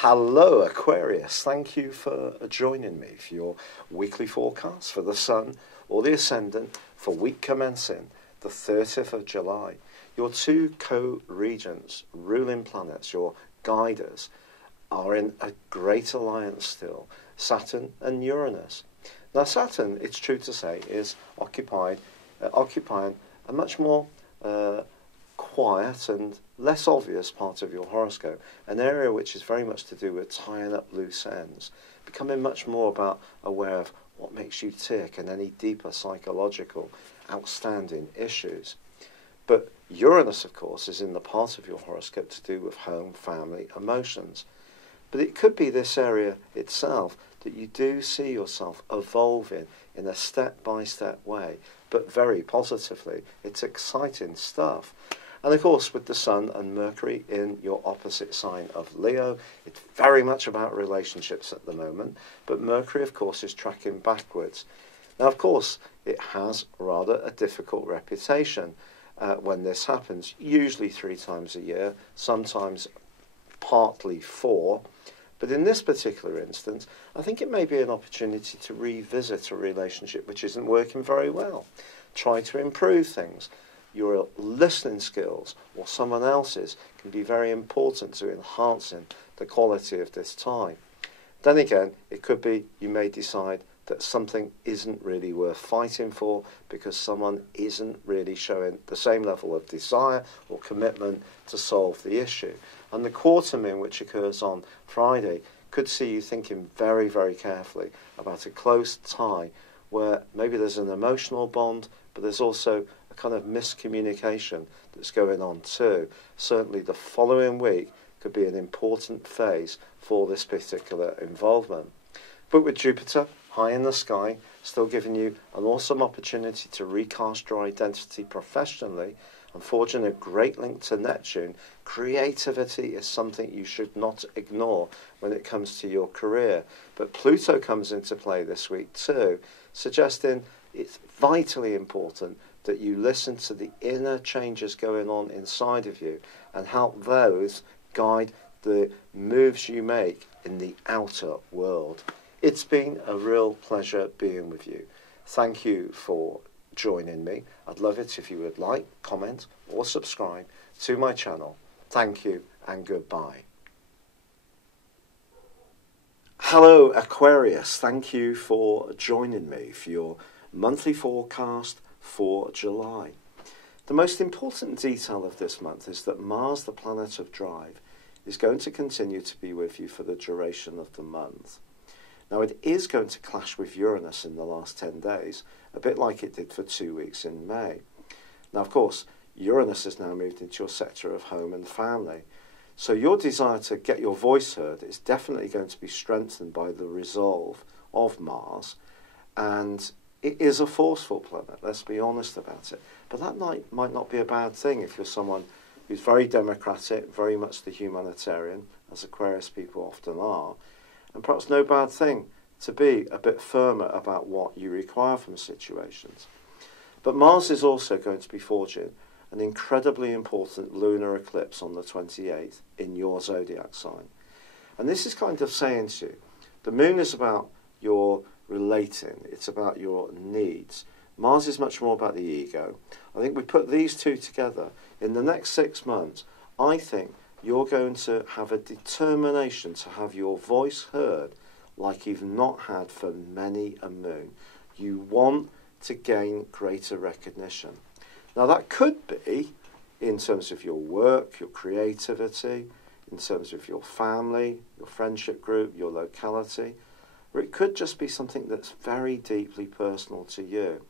Hello Aquarius, thank you for joining me for your weekly forecast for the Sun or the Ascendant for week commencing the 30th of July. Your two co-regents, ruling planets, your guiders, are in a great alliance still, Saturn and Uranus. Now Saturn, it's true to say, is occupying a much more quiet and less obvious part of your horoscope, an area which is very much to do with tying up loose ends, becoming much more about aware of what makes you tick and any deeper psychological outstanding issues. But Uranus, of course, is in the part of your horoscope to do with home, family, emotions. But it could be this area itself that you do see yourself evolving in a step-by-step way, but very positively. It's exciting stuff. And of course, with the Sun and Mercury in your opposite sign of Leo, it's very much about relationships at the moment. But Mercury, of course, is tracking backwards. Now, of course, it has rather a difficult reputation when this happens, usually 3 times a year, sometimes partly 4. But in this particular instance, I think it may be an opportunity to revisit a relationship which isn't working very well. Try to improve things. Your listening skills or someone else's can be very important to enhancing the quality of this time. Then again, it could be you may decide that something isn't really worth fighting for because someone isn't really showing the same level of desire or commitment to solve the issue. And the quarter moon, which occurs on Friday, could see you thinking very, very carefully about a close tie where maybe there's an emotional bond, but there's also a kind of miscommunication that's going on too. Certainly the following week could be an important phase for this particular involvement. But with Jupiter high in the sky, still giving you an awesome opportunity to recast your identity professionally and forging a great link to Neptune, creativity is something you should not ignore when it comes to your career. But Pluto comes into play this week too, suggesting it's vitally important that you listen to the inner changes going on inside of you and help those guide the moves you make in the outer world. It's been a real pleasure being with you. Thank you for joining me. I'd love it if you would like, comment or subscribe to my channel. Thank you and goodbye. Hello Aquarius, thank you for joining me for your monthly forecast for July. The most important detail of this month is that Mars, the planet of drive, is going to continue to be with you for the duration of the month. Now it is going to clash with Uranus in the last 10 days, a bit like it did for 2 weeks in May. Now of course, Uranus has now moved into your sector of home and family. So your desire to get your voice heard is definitely going to be strengthened by the resolve of Mars. And it is a forceful planet, let's be honest about it. But that might not be a bad thing if you're someone who's very democratic, very much the humanitarian, as Aquarius people often are. And perhaps no bad thing to be a bit firmer about what you require from situations. But Mars is also going to be forging an incredibly important lunar eclipse on the 28th in your zodiac sign. And this is kind of saying to you, the moon is about your relating, it's about your needs. Mars is much more about the ego. I think we put these two together. In the next 6 months, I think you're going to have a determination to have your voice heard like you've not had for many a moon. You want to gain greater recognition. Now that could be in terms of your work, your creativity, in terms of your family, your friendship group, your locality, or it could just be something that's very deeply personal to you.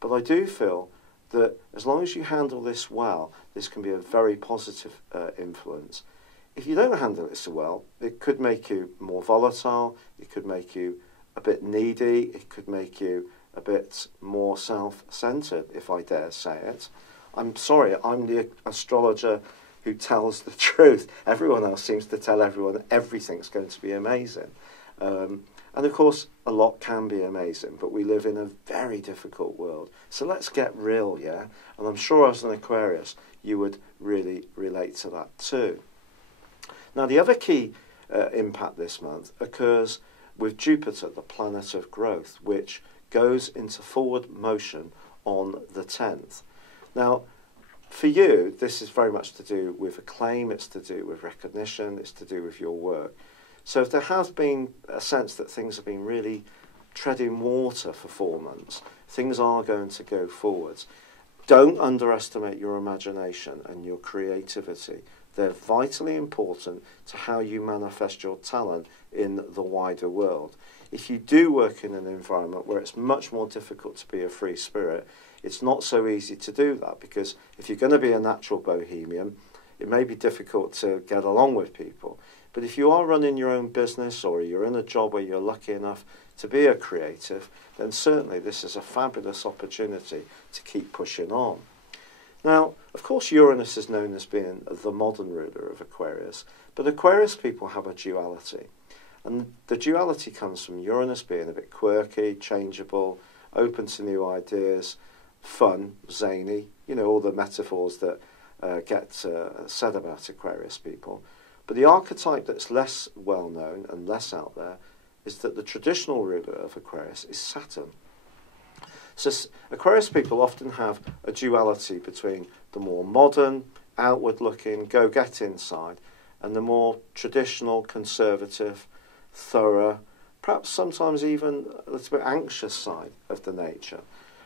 But I do feel that as long as you handle this well, this can be a very positive influence. If you don't handle it so well, it could make you more volatile, it could make you a bit needy, it could make you a bit more self-centered, if I dare say it. I'm sorry, I'm the astrologer who tells the truth. Everyone else seems to tell everyone everything's going to be amazing. And of course, a lot can be amazing, but we live in a very difficult world. So let's get real, yeah? And I'm sure as an Aquarius, you would really relate to that too. Now, the other key impact this month occurs with Jupiter, the planet of growth, which goes into forward motion on the 10th. Now, for you, this is very much to do with acclaim, it's to do with recognition, it's to do with your work. So if there has been a sense that things have been really treading water for 4 months, things are going to go forwards. Don't underestimate your imagination and your creativity. They're vitally important to how you manifest your talent in the wider world. If you do work in an environment where it's much more difficult to be a free spirit, it's not so easy to do that, because if you're going to be a natural bohemian, it may be difficult to get along with people. But if you are running your own business, or you're in a job where you're lucky enough to be a creative, then certainly this is a fabulous opportunity to keep pushing on. Now, of course, Uranus is known as being the modern ruler of Aquarius, but Aquarius people have a duality. And the duality comes from Uranus being a bit quirky, changeable, open to new ideas, fun, zany, you know, all the metaphors that get said about Aquarius people. But the archetype that's less well known and less out there is that the traditional ruler of Aquarius is Saturn. So Aquarius people often have a duality between the more modern, outward-looking, go-getting side and the more traditional, conservative, thorough, perhaps sometimes even a little bit anxious side of the nature.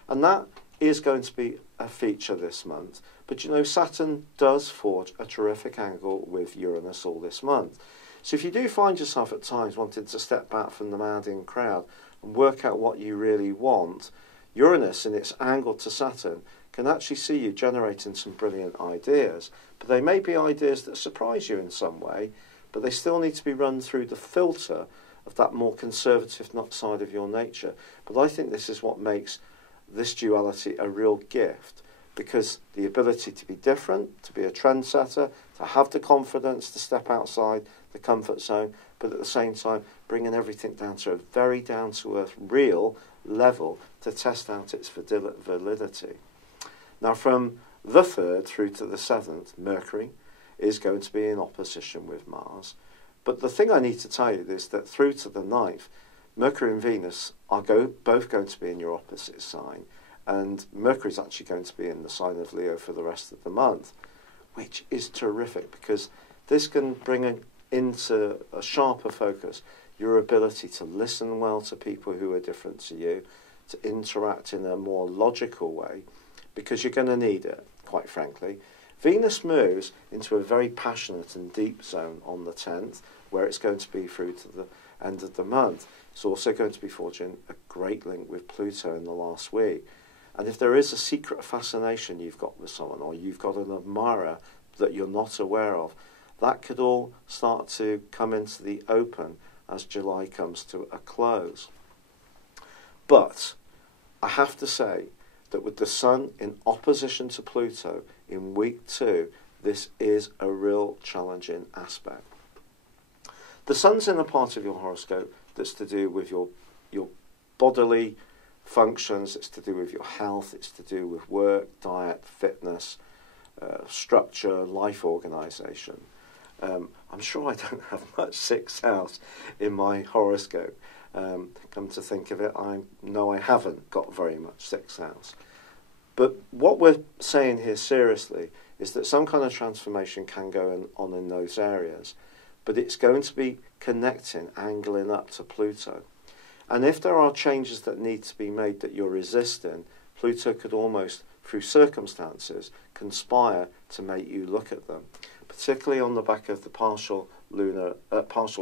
And that is going to be a feature this month. But you know, Saturn does forge a terrific angle with Uranus all this month. So if you do find yourself at times wanting to step back from the madding crowd and work out what you really want, Uranus in its angle to Saturn can actually see you generating some brilliant ideas. But they may be ideas that surprise you in some way, but they still need to be run through the filter of that more conservative side of your nature. But I think this is what makes this duality a real gift, because the ability to be different, to be a trendsetter, to have the confidence to step outside the comfort zone, but at the same time bringing everything down to a very down-to-earth, real level to test out its validity. Now, from the 3rd through to the 7th, Mercury is going to be in opposition with Mars. But the thing I need to tell you is that through to the 9th, Mercury and Venus are both going to be in your opposite sign, and Mercury is actually going to be in the sign of Leo for the rest of the month, which is terrific, because this can bring into a sharper focus your ability to listen well to people who are different to you, to interact in a more logical way, because you're going to need it, quite frankly. Venus moves into a very passionate and deep zone on the 10th, where it's going to be through to the end of the month. It's also going to be forging a great link with Pluto in the last week. And if there is a secret fascination you've got with someone, or you've got an admirer that you're not aware of, that could all start to come into the open as July comes to a close. But I have to say that with the Sun in opposition to Pluto in week 2, this is a real challenging aspect. The Sun's in a part of your horoscope that's to do with your bodily functions, it's to do with your health, it's to do with work, diet, fitness, structure, life organisation. I'm sure I don't have much 6th house in my horoscope. Come to think of it, I know I haven't got very much 6th house. But what we're saying here seriously is that some kind of transformation can go on in those areas, but it's going to be connecting, angling up to Pluto. And if there are changes that need to be made that you're resisting, Pluto could almost, through circumstances, conspire to make you look at them, particularly on the back of the partial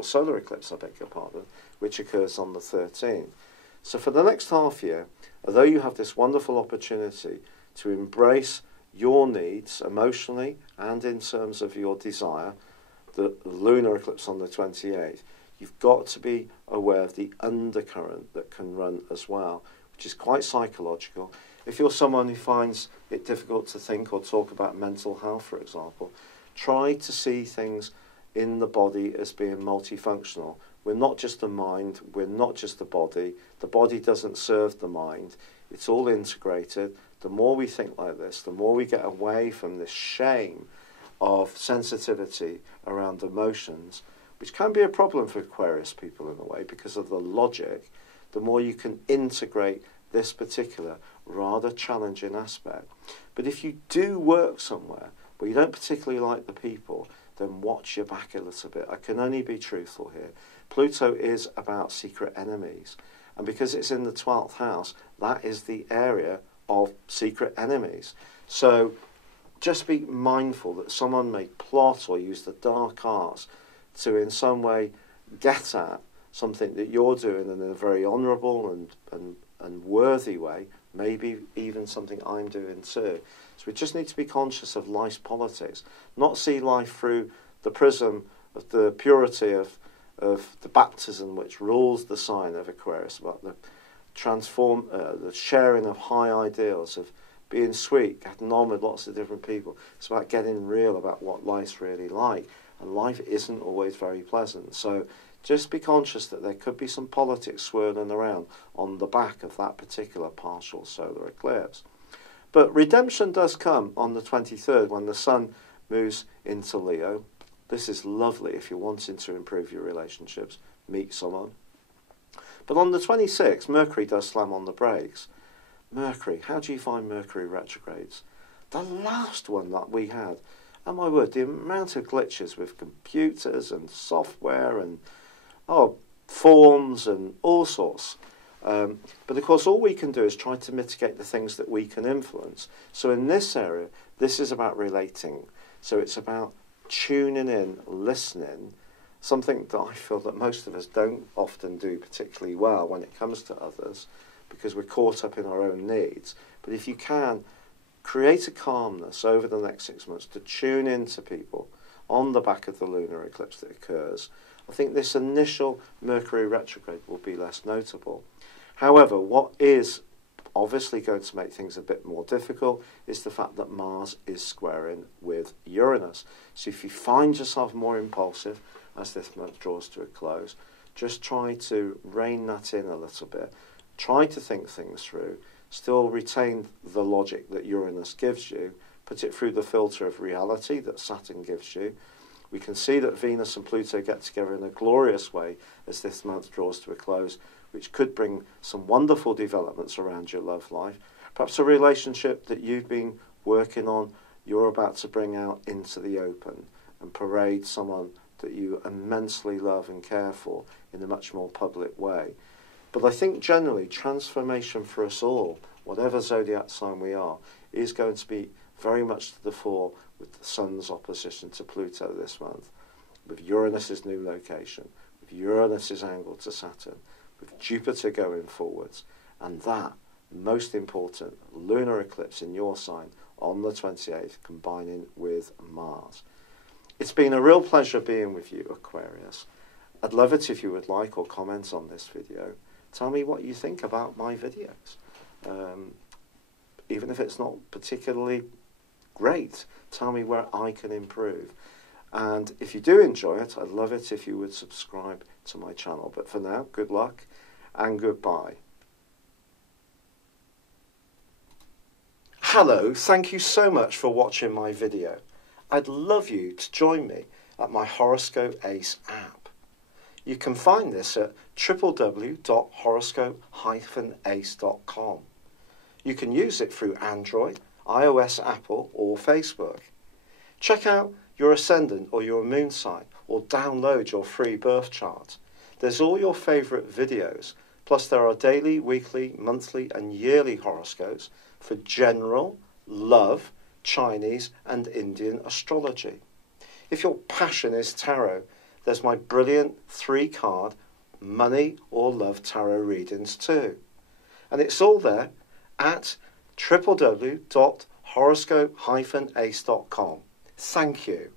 solar eclipse, I beg your pardon, which occurs on the 13th. So for the next half year, although you have this wonderful opportunity to embrace your needs emotionally and in terms of your desire, the lunar eclipse on the 28th, you've got to be aware of the undercurrent that can run as well, which is quite psychological. If you're someone who finds it difficult to think or talk about mental health, for example, try to see things in the body as being multifunctional. We're not just a mind, we're not just a body. The body doesn't serve the mind. It's all integrated. The more we think like this, the more we get away from this shame of sensitivity around emotions, which can be a problem for Aquarius people in a way because of the logic, the more you can integrate this particular rather challenging aspect. But if you do work somewhere where you don't particularly like the people, then watch your back a little bit. I can only be truthful here. Pluto is about secret enemies. And because it's in the 12th house, that is the area of secret enemies. So just be mindful that someone may plot or use the dark arts to in some way get at something that you're doing in a very honourable and worthy way, maybe even something I'm doing too. So we just need to be conscious of life's politics, not see life through the prism of the purity of the baptism which rules the sign of Aquarius, about the the sharing of high ideals, of being sweet, getting on with lots of different people. It's about getting real about what life's really like, and life isn't always very pleasant. So just be conscious that there could be some politics swirling around on the back of that particular partial solar eclipse. But redemption does come on the 23rd when the Sun moves into Leo. This is lovely if you're wanting to improve your relationships, meet someone. But on the 26th, Mercury does slam on the brakes. Mercury, how do you find Mercury retrogrades? The last one that we had, oh my word, the amount of glitches with computers and software and forms and all sorts. But of course, all we can do is try to mitigate the things that we can influence. So in this area, this is about relating. So it's about tuning in, listening, something that I feel that most of us don't often do particularly well when it comes to others, because we're caught up in our own needs. But if you can, create a calmness over the next 6 months to tune into people on the back of the lunar eclipse that occurs, I think this initial Mercury retrograde will be less notable. However, what is obviously going to make things a bit more difficult is the fact that Mars is squaring with Uranus. So if you find yourself more impulsive as this month draws to a close, just try to rein that in a little bit. Try to think things through. Still retain the logic that Uranus gives you. Put it through the filter of reality that Saturn gives you. We can see that Venus and Pluto get together in a glorious way as this month draws to a close, which could bring some wonderful developments around your love life. Perhaps a relationship that you've been working on, you're about to bring out into the open and parade someone that you immensely love and care for in a much more public way. But I think generally transformation for us all, whatever zodiac sign we are, is going to be very much to the fore with the Sun's opposition to Pluto this month, with Uranus's new location, with Uranus's angle to Saturn, with Jupiter going forwards, and that, most important, lunar eclipse in your sign on the 28th, combining with Mars. It's been a real pleasure being with you, Aquarius. I'd love it if you would like or comment on this video. Tell me what you think about my videos. Even if it's not particularly great, tell me where I can improve. And if you do enjoy it, I'd love it if you would subscribe to my channel. But for now, good luck and goodbye. Hello, thank you so much for watching my video. I'd love you to join me at my Horoscope Ace app. You can find this at www.horoscope-ace.com. You can use it through Android, iOS, Apple or Facebook. Check out your ascendant or your moon sign or download your free birth chart. There's all your favourite videos, plus there are daily, weekly, monthly and yearly horoscopes for general, love, Chinese and Indian astrology. If your passion is tarot, there's my brilliant 3-card money or love tarot readings too. And it's all there at www.horoscope-ace.com. Thank you.